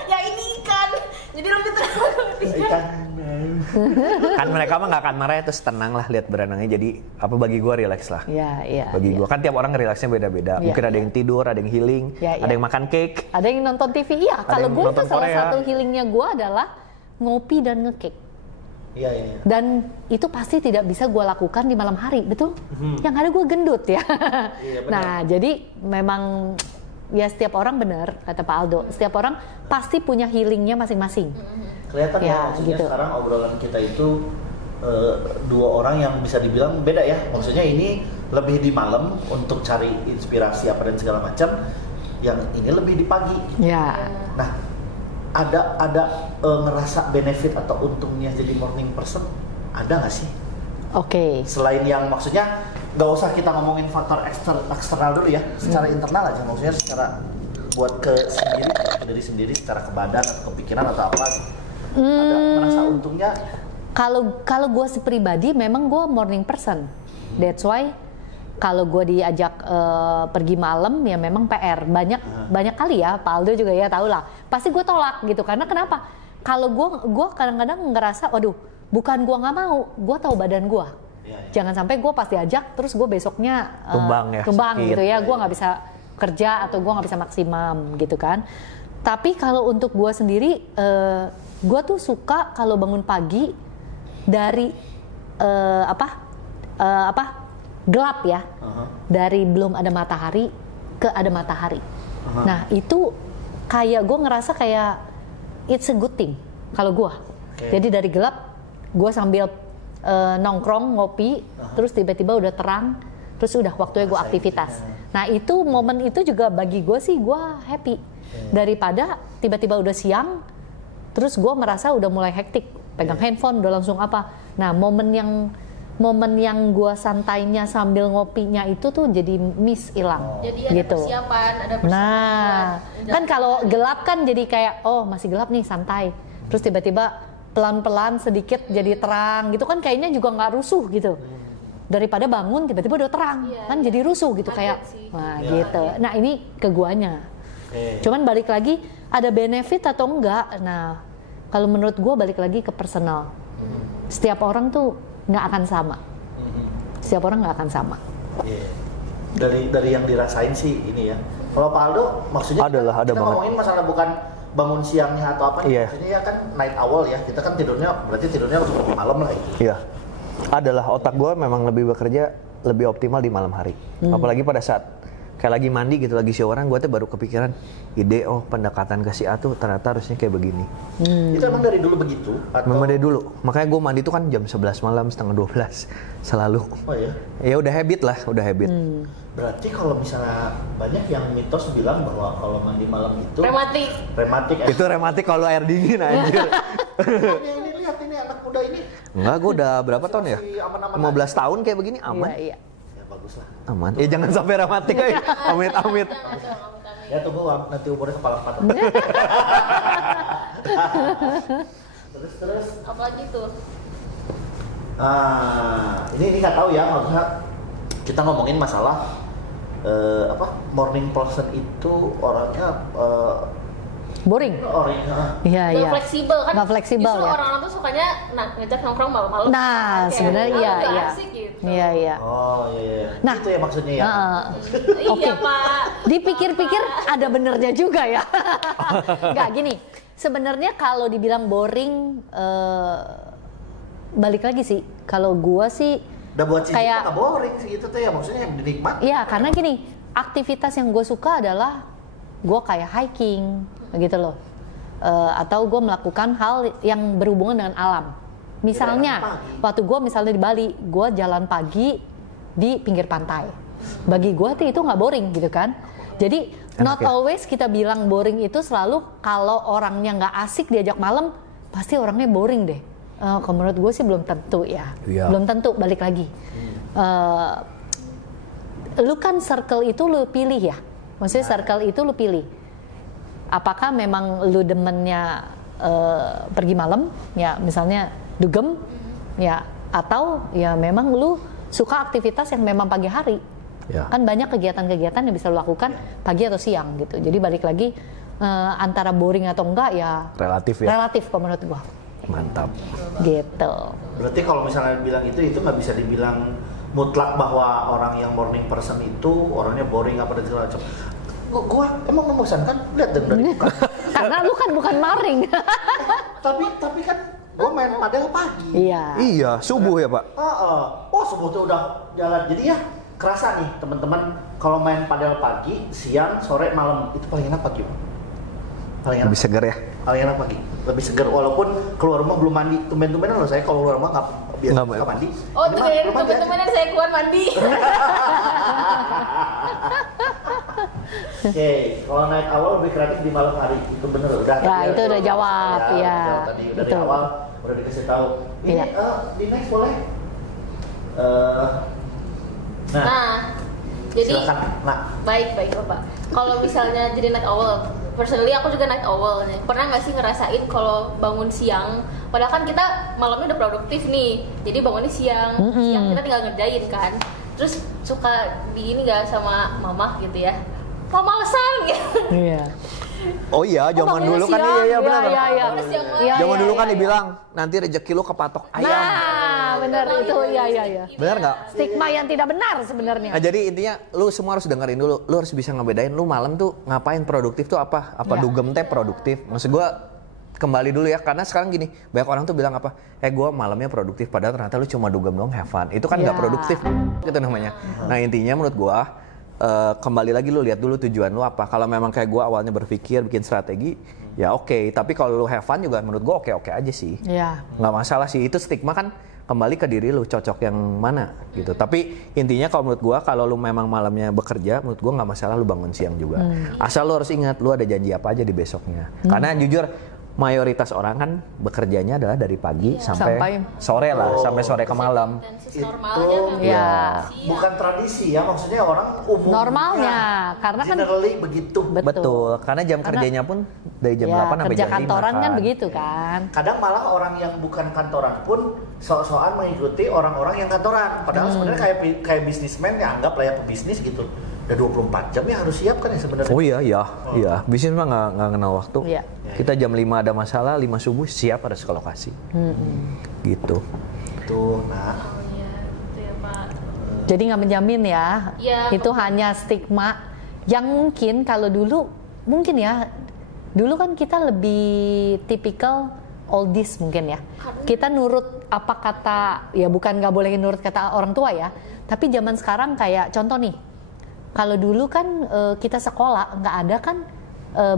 Ya ini ikan. Jadi lebih tenang. ikan. Kan mereka mah nggak akan marah ya, terus tenang lah lihat berenangnya. Jadi bagi gue relax lah. Iya. Bagi gue kan tiap orang relaxnya beda-beda. Mungkin ada yang tidur, ada yang healing, ada yang makan cake, ada yang nonton TV. Iya, kalau gue itu salah satu healingnya gue adalah ngopi dan nge-cake. Iya. Dan itu pasti tidak bisa gue lakukan di malam hari, betul? Yang ada gue gendut ya. Iya, nah, jadi memang ya setiap orang benar kata Pak Aldo. Setiap orang pasti punya healingnya masing-masing. Kelihatan ya maksudnya gitu. Sekarang obrolan kita itu dua orang yang bisa dibilang beda ya. Maksudnya ini lebih di malam untuk cari inspirasi apa dan segala macam. Yang ini lebih di pagi. Ya. Nah, ada ngerasa benefit atau untungnya jadi morning person? Ada nggak sih? Oke. Selain yang maksudnya nggak usah kita ngomongin faktor eksternal dulu ya, secara internal aja, maksudnya secara buat ke diri sendiri, secara ke badan atau kepikiran atau apa gitu. Ada merasa untungnya? Kalau gue sepribadi memang gue morning person. That's why kalau gue diajak pergi malam ya memang PR banyak kali ya, Pak Aldo juga ya tahu lah. Pasti gue tolak gitu karena kenapa? Kalau gue kadang-kadang ngerasa, waduh, bukan gue nggak mau, gue tahu badan gue. Jangan sampai gue pas diajak terus gue besoknya tumbang gitu ya, gue nggak bisa kerja atau gue nggak bisa maksimum gitu kan. Tapi kalau untuk gue sendiri, gue tuh suka kalau bangun pagi dari gelap ya, dari belum ada matahari ke ada matahari. Nah itu kayak gue ngerasa kayak it's a good thing kalau gue. Jadi dari gelap gue sambil nongkrong ngopi, terus tiba-tiba udah terang, terus udah waktunya gue aktivitas. Nah itu momen itu juga bagi gue sih gue happy daripada tiba-tiba udah siang, terus gue merasa udah mulai hektik, pegang handphone udah langsung apa. Nah momen yang gue santainya sambil ngopinya itu tuh jadi hilang. Jadi ada gitu. persiapan, ada persiapan. Nah, kan kalau gelap kan jadi kayak masih gelap nih santai. Terus tiba-tiba pelan-pelan sedikit jadi terang gitu kan kayaknya juga nggak rusuh gitu. Daripada bangun tiba-tiba udah terang, kan jadi rusuh gitu kayak. Nah, gitu. Nah, ini ke guanya. Cuman balik lagi ada benefit atau enggak. Nah, kalau menurut gua balik lagi ke personal. Setiap orang tuh nggak akan sama. Setiap orang nggak akan sama. Dari yang dirasain sih ini ya. Kalau Pak Aldo maksudnya kita ngomongin masalah bukan bangun siangnya atau apa, maksudnya ya kan night owl ya, kita kan berarti tidurnya harus malam lah itu. Iya, adalah otak gue memang lebih bekerja lebih optimal di malam hari. Apalagi pada saat kayak lagi mandi gitu, lagi showeran, gue tuh baru kepikiran ide pendekatan ke si A tuh ternyata harusnya kayak begini. Itu emang dari dulu begitu? Atau? Memang dari dulu, makanya gue mandi tuh kan jam 11 malam, setengah 12 selalu. Oh ya? Ya udah habit lah, udah habit. Berarti kalau misalnya banyak yang mitos bilang bahwa kalau mandi malam itu rematik. Itu rematik kalau air dingin anjir. Ini lihat ini anak muda ini. Enggak, gue udah berapa tahun ya? 15 tahun kayak begini aman. Iya. Ya bagus lah. Aman. Jangan sampai rematik ya. Amit. Ya tunggu nanti umurnya kepala 4. Terus Apalagi tuh? Ini nggak tahu ya, maksudnya kita ngomongin masalah morning person itu orangnya boring. Iya. Nggak fleksibel kan? Nggak fleksibel justru ya. orang-orang tuh sukanya ngajak nongkrong malam-malam. Nah, sebenarnya iya. Asik gitu. Iya. Oh iya. Nah, itu ya maksudnya ya. Iya Pak. Dipikir-pikir ada benernya juga ya. Nggak gini. Sebenarnya kalau dibilang boring, balik lagi sih. Kalau gua sih udah buat sih kayak nggak boring sih itu tuh ya, maksudnya yang dinikmati. Iya, karena gini, aktivitas yang gue suka adalah gue kayak hiking gitu loh, atau gue melakukan hal yang berhubungan dengan alam. Misalnya, waktu gue misalnya di Bali, gue jalan pagi di pinggir pantai. Bagi gue tuh itu nggak boring gitu kan. Jadi not always kita bilang boring itu selalu kalau orangnya nggak asik diajak malam, pasti orangnya boring deh. Kalau menurut gue sih belum tentu ya. Belum tentu, balik lagi. Lu kan circle itu lu pilih ya. Maksudnya circle itu lu pilih. Apakah memang lu demennya pergi malam, ya misalnya dugem, ya atau ya memang lu suka aktivitas yang memang pagi hari. Kan banyak kegiatan-kegiatan yang bisa lu lakukan pagi atau siang gitu. Jadi balik lagi antara boring atau enggak ya relatif ya. Relatif kalau menurut gua. Mantap. Gitu. Berarti kalau misalnya bilang itu nggak bisa dibilang mutlak bahwa orang yang morning person itu orangnya boring apa dan segala macam. Gua emang membosankan, lihat dong dari muka. Karena lu kan bukan maring. tapi kan gua main padel pagi. Iya. Iya, subuh ya Pak? Oh subuh tuh udah jalan. Jadi ya kerasa nih teman-teman kalau main padel pagi, siang, sore, malam itu paling enak pagi. Paling enak. Lebih segar ya? Paling enak pagi. Lebih segar walaupun keluar rumah belum mandi. Tumben-tumbenan loh saya kalau keluar rumah nggak biasa Nggak mandi. Oh, Ini tuh mah ya, belum mandi aja. teman-teman saya keluar mandi. Oke, kalau naik awal lebih kreatif di malam hari itu bener udah. Ya, itu udah jawab, ya. Tadi udah di Betul. awal udah dikasih tahu. Ini Iya. di next boleh. Nah, jadi silakan. Nah, baik Bapak. Kalau misalnya jadi night owl, personally aku juga night owl nih. Pernah nggak sih ngerasain kalau bangun siang, padahal kan kita malamnya udah produktif nih, jadi bangunnya siang, siang kita tinggal ngerjain kan. Terus suka di ini nggak sama mama gitu ya? Malesan gitu. Iya. Oh iya, zaman bangunnya dulu kan siang. iya benar. Iya, iya. Bangunnya siang Iya, Zaman iya, dulu iya, kan iya. dibilang nanti rezeki lu kepatok ayam. Nah, benar itu iya. Benar nggak? Stigma yang tidak benar sebenarnya. Nah, jadi intinya lu semua harus dengerin dulu. Lu harus bisa ngebedain lu malam tuh ngapain produktif tuh apa? Apa Ya. dugem teh produktif? Maksud gua kembali dulu ya, karena sekarang gini, banyak orang tuh bilang apa? Gua malamnya produktif padahal ternyata lu cuma dugem doang, have fun. Itu kan nggak Ya. produktif gitu namanya. Nah, intinya menurut gua kembali lagi lu lihat dulu tujuan lu apa. Kalau memang kayak gua awalnya berpikir bikin strategi, ya oke. Tapi kalau lu have fun juga menurut gua oke-oke aja sih. Iya. Nggak masalah sih, itu stigma kan kembali ke diri lu cocok yang mana gitu. Tapi intinya kalau menurut gua kalau lu memang malamnya bekerja, menurut gua nggak masalah lu bangun siang juga. Asal lu harus ingat lu ada janji apa aja di besoknya. Karena jujur mayoritas orang kan bekerjanya adalah dari pagi sampai sore lah, sampai sore ke malam. Intensitas normalnya memang Iya. siang. bukan tradisi ya, maksudnya orang umumnya. Normalnya, karena kan generally begitu. Betul, karena jam kerjanya pun dari jam 8 sampai kerja jam 5 kantoran kan kan. begitu kan. Kadang malah orang yang bukan kantoran pun sok-sokan mengikuti orang-orang yang kantoran. Padahal sebenarnya kayak bisnismen ya, anggap lah ya pebisnis gitu. Udah 24 jam ya harus siap kan ya sebenarnya. Oh iya. Bisnis mah nggak kenal waktu. Iya. Kita jam 5 ada masalah, 5 subuh siap harus ke lokasi. Gitu. Tuh, nah. Oh iya, gitu ya Pak. Jadi nggak menjamin ya. Iya, Itu hanya stigma yang mungkin kalau dulu mungkin ya. Dulu kan kita lebih tipikal oldies mungkin ya. Kita nurut apa kata, ya bukan nggak boleh nurut kata orang tua ya. Tapi zaman sekarang kayak contoh nih. Kalau dulu kan kita sekolah nggak ada kan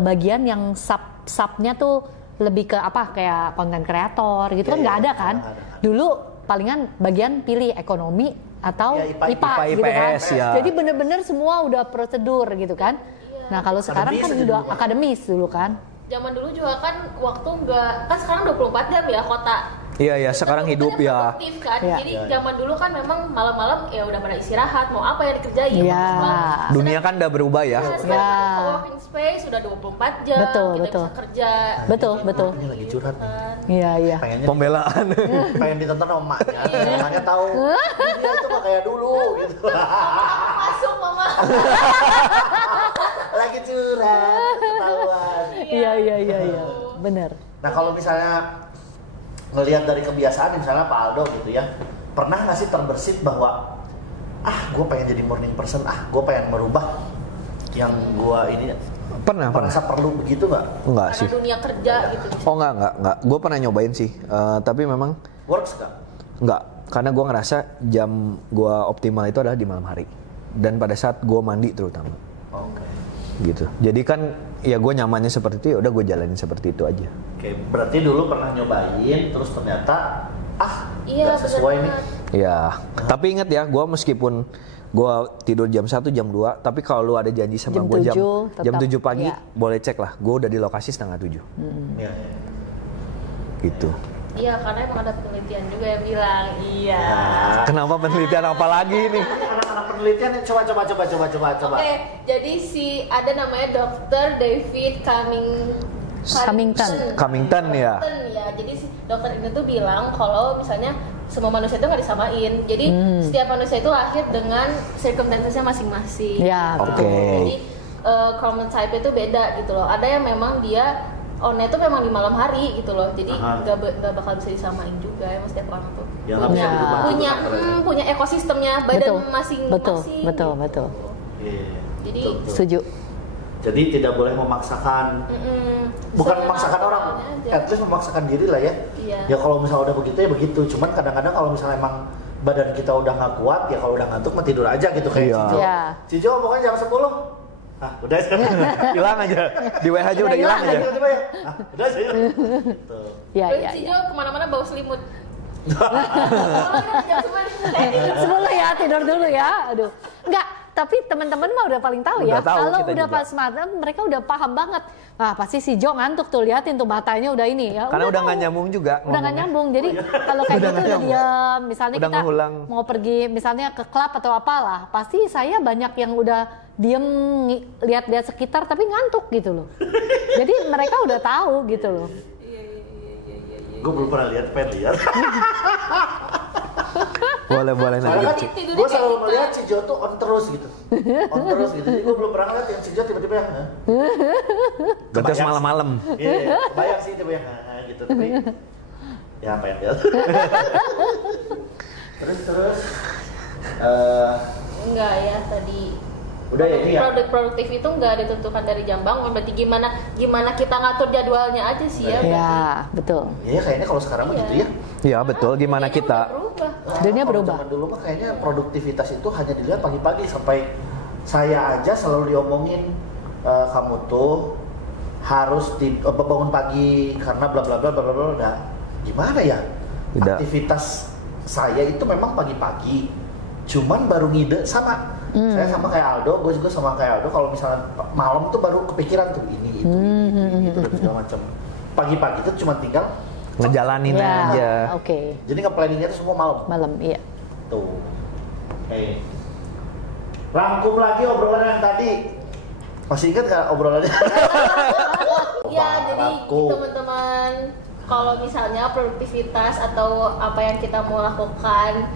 bagian yang subnya tuh lebih ke apa kayak konten kreator gitu kan nggak ada kan. Dulu palingan bagian pilih ekonomi atau Ya, IPA gitu kan. IPS, ya. Jadi bener-bener semua udah prosedur gitu kan. Nah kalau sekarang kan Akademis udah dulu kan. akademis dulu kan. Zaman dulu juga kan waktu nggak, kan sekarang 24 jam ya kota. Iya, sekarang Kita hidup ya. produktif kan. Iya. Jadi zaman dulu kan memang malam-malam ya udah pada istirahat, mau apa yang dikerjain. Iya. Dunia kan udah berubah ya. Sekarang Ya. co-working space sudah 24 jam. Betul, kita betul. bisa kerja. Betul. Ini lagi curhat nih. Iya. Pengennya Pembelaan. pengen ditonton sama emaknya. Emaknya tahu dia itu mah kayak dulu gitu. Masuk mama. Lagi curhat, ketahuan. Iya. Bener. Nah kalau misalnya ngelihat dari kebiasaan misalnya Pak Aldo gitu ya, pernah nggak sih terbersit bahwa gue pengen jadi morning person, gue pengen merubah yang gue ini Pernah. merasa perlu begitu nggak? Enggak Karena sih. dunia kerja gitu. Oh enggak. Gue pernah nyobain sih. Tapi memang Works nggak? enggak. Karena gue ngerasa jam gue optimal itu adalah di malam hari. Dan pada saat gue mandi terutama. Oke. Gitu. Jadi kan ya gue nyamannya seperti itu, ya udah gue jalanin seperti itu aja. Oke, berarti dulu pernah nyobain, terus ternyata Iya, nggak sesuai benar. nih. Ya, tapi ingat ya, gue meskipun gue tidur jam 1, jam 2, tapi kalau lu ada janji sama Jam gue 7 jam tetap, 7 pagi, ya. boleh cek lah. Gue udah di lokasi setengah 7. Iya. Gitu. Iya, karena emang ada penelitian juga yang bilang iya. Kenapa penelitian apa lagi nih? Anak-anak penelitian nih, coba. Oke, jadi ada namanya Dr. David Cummington ya. Ya, jadi si dokter ini tuh bilang kalau misalnya semua manusia itu nggak disamain. Jadi setiap manusia itu lahir dengan circumstances-nya masing-masing. Ya, Oke. betul. Jadi chromotype itu beda gitu loh. Ada yang memang dia on-nya itu memang di malam hari gitu loh, jadi nggak bakal bisa disamain juga ya mas tiap orang tuh Ya, nggak bisa dirubah punya juga, kan? punya ekosistemnya badan Betul. masing-masing. Betul. Iya, Jadi betul. Setuju. Jadi tidak boleh memaksakan, bukan memaksakan orang, at least memaksakan diri lah ya. Iya. Ya kalau misalnya udah begitu ya begitu. Cuman kadang-kadang kalau misalnya emang badan kita udah nggak kuat, ya kalau udah ngantuk mah tidur aja gitu kayak Iya. Cijo. Iya. Cijo pokoknya jam 10. Ah, udah Hilang aja. Di WH aja udah hilang aja. Tiba-tiba ya. Ah, udah sih. Gitu. Ya. Cijo kemana-mana bawa selimut. Sebelum ya tidur dulu ya. Aduh. Enggak, tapi teman-teman mah udah paling tahu ya. Udah tahu Kalau kita udah juga. pas malam mereka udah paham banget. Nah, pasti si Jo ngantuk tuh, liatin tuh matanya udah ini ya. Karena udah tahu. nggak nyambung juga. Udah nggak ngomongnya. nyambung. Jadi kalau kayak Udah gitu nggak udah nyambung. diam, misalnya Udah kita ngulang. mau pergi misalnya ke klub atau apalah, pasti saya banyak yang udah diem lihat-lihat sekitar tapi ngantuk gitu loh. Jadi mereka udah tahu gitu loh. Gue belum pernah lihat, pengen lihat. Boleh Soalnya kan tidurnya gue kayak selalu kita. melihat Cijo tuh on terus gitu. On terus gitu. Jadi gue belum pernah lihat yang Cijo tiba-tiba yang Getes malam-malam. Iya, bayang sih tiba yang gitu. Tapi ya apa yang lihat. terus Enggak ya tadi. Udah ya ini ya. Produktif itu nggak ditentukan dari jam bangun, berarti gimana kita ngatur jadwalnya aja sih ya. Ya, betul. Iya kayaknya kalau sekarang mah Iya. gitu ya. Iya betul. Gimana Dunianya kita? udah berubah. Dunia Kalau berubah. Zaman dulu mah kayaknya produktivitas itu hanya dilihat pagi-pagi sampai saya aja selalu diomongin kamu tuh harus bangun pagi karena bla bla bla bla bla bla. Nah, gimana ya? Tidak. Aktivitas saya itu memang pagi-pagi. Cuman baru ngide sama. Saya sama kayak Aldo, gue juga sama kayak Aldo. Kalau misalnya malam tuh baru kepikiran tuh ini itu dan segala macam. Pagi-pagi itu cuma tinggal Ngejalanin Ya, aja. Oke. jadi nge-planningnya itu semua malam. Malam, iya. Tuh. Oke. Rangkum lagi obrolan yang tadi. Masih ingat nggak obrolannya? Ya, jadi Rangkum. teman-teman kalau misalnya produktivitas atau apa yang kita mau lakukan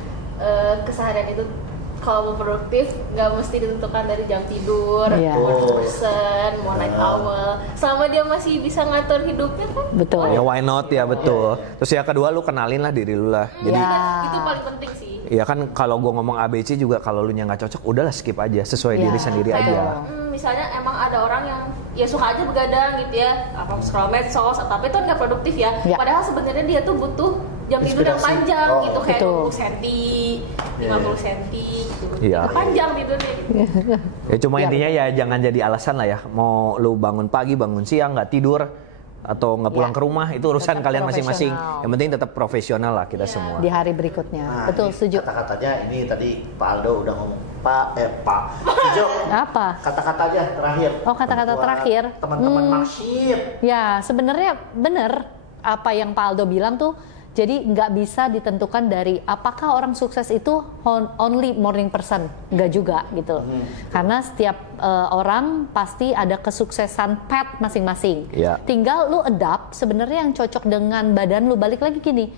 keseharian itu kalau mau produktif nggak mesti ditentukan dari jam tidur, Iya. mau bosen, mau night owl, selama dia masih bisa ngatur hidupnya kan. Betul. Ya why not ya betul. Terus ya kedua lu kenalin lah diri lu lah. Jadi Ya. Itu paling penting sih. ya kan kalau gua ngomong ABC juga kalau lu nya nggak cocok udahlah skip aja sesuai Ya, diri sendiri Kayak, aja. misalnya emang ada orang yang ya suka aja begadang gitu ya, apa scroll medsos atau apa itu kan nggak produktif ya. Ya. Padahal sebenarnya dia tuh butuh jam tidur yang Inspirasi. panjang Oh, gitu kayak betul. 20 cm, 50 cm gitu. Iya. Itu panjang tidurnya gitu. Ya cuma Ya, intinya ya jangan jadi alasan lah ya. Mau lu bangun pagi, bangun siang, nggak tidur atau nggak pulang Ya. ke rumah itu urusan Tetap kalian masing-masing. profesional. Yang penting tetap profesional lah kita Iya. semua. Di hari berikutnya. Nah, Betul, ini setuju. Kata-katanya ini tadi Pak Aldo udah ngomong. Pak. Cijo. Apa? Kata-katanya terakhir. Oh, kata-kata Buat terakhir. Teman-teman Marsyid. Ya, sebenarnya benar apa yang Pak Aldo bilang tuh. Jadi nggak bisa ditentukan dari apakah orang sukses itu only morning person, nggak juga gitu. Karena setiap orang pasti ada kesuksesan path masing-masing. Iya. Tinggal lu adapt sebenarnya yang cocok dengan badan lu. Balik lagi gini,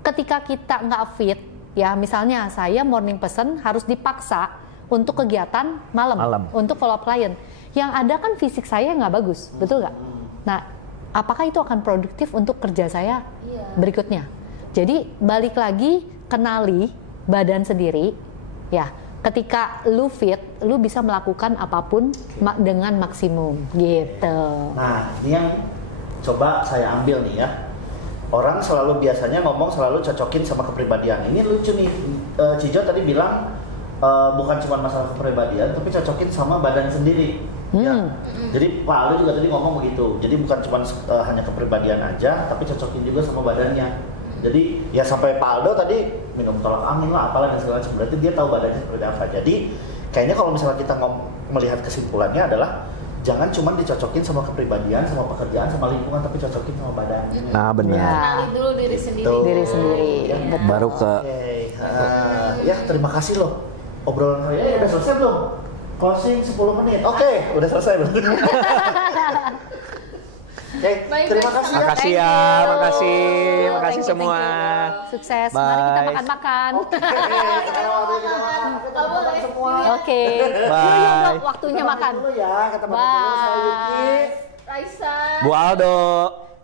ketika kita nggak fit, ya misalnya saya morning person harus dipaksa untuk kegiatan malam. Untuk follow up klien. Yang ada kan fisik saya nggak bagus, betul nggak? Nah, apakah itu akan produktif untuk kerja saya Iya. berikutnya? Jadi balik lagi kenali badan sendiri, ya. Ketika lu fit, lu bisa melakukan apapun dengan maksimum, gitu. Nah, ini yang coba saya ambil nih ya. Orang selalu biasanya ngomong selalu cocokin sama kepribadian. Ini lucu nih. Cijo tadi bilang bukan cuma masalah kepribadian, tapi cocokin sama badan sendiri. Ya. Jadi Pak Aldo juga tadi ngomong begitu. Jadi bukan cuma hanya kepribadian aja, tapi cocokin juga sama badannya. Jadi ya sampai Pak Aldo tadi minum tolak angin lah, apalah dan segala macam. Berarti dia tahu badannya seperti apa. Jadi kayaknya kalau misalnya kita melihat kesimpulannya adalah jangan cuma dicocokin sama kepribadian, sama pekerjaan, sama lingkungan, tapi cocokin sama badan. Nah benar. Ya. Kenali dulu diri sendiri. Tuh. Diri sendiri. Ya. Baru ke Oke. Ya terima kasih loh. Obrolan hari ini udah selesai belum? Closing 10 menit. Oke, udah selesai belum? Oke, Baik, terima baik. kasih ya. makasih ya, makasih Thank you, semua. Sukses. Mari kita Bye. makan-makan. Sekarang waktunya kita makan. Kita makan semua. Oke. Bye. Yuk, waktunya Kita makan. dulu ya, kita makan dulu. Saya Yuki. Raisa. Gua Aldo.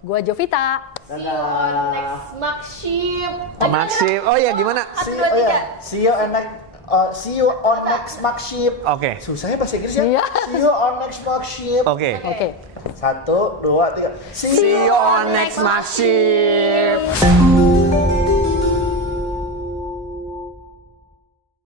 Gua Jovita. See you on next Makship. Makship. Oh iya, gimana? Satu, dua, tiga. See you on next Makship. Oke. Susahnya bahasa Inggris ya? Iya. See you on next Makship. Oke. Oke. 1, 2, 3. See you on next Makship.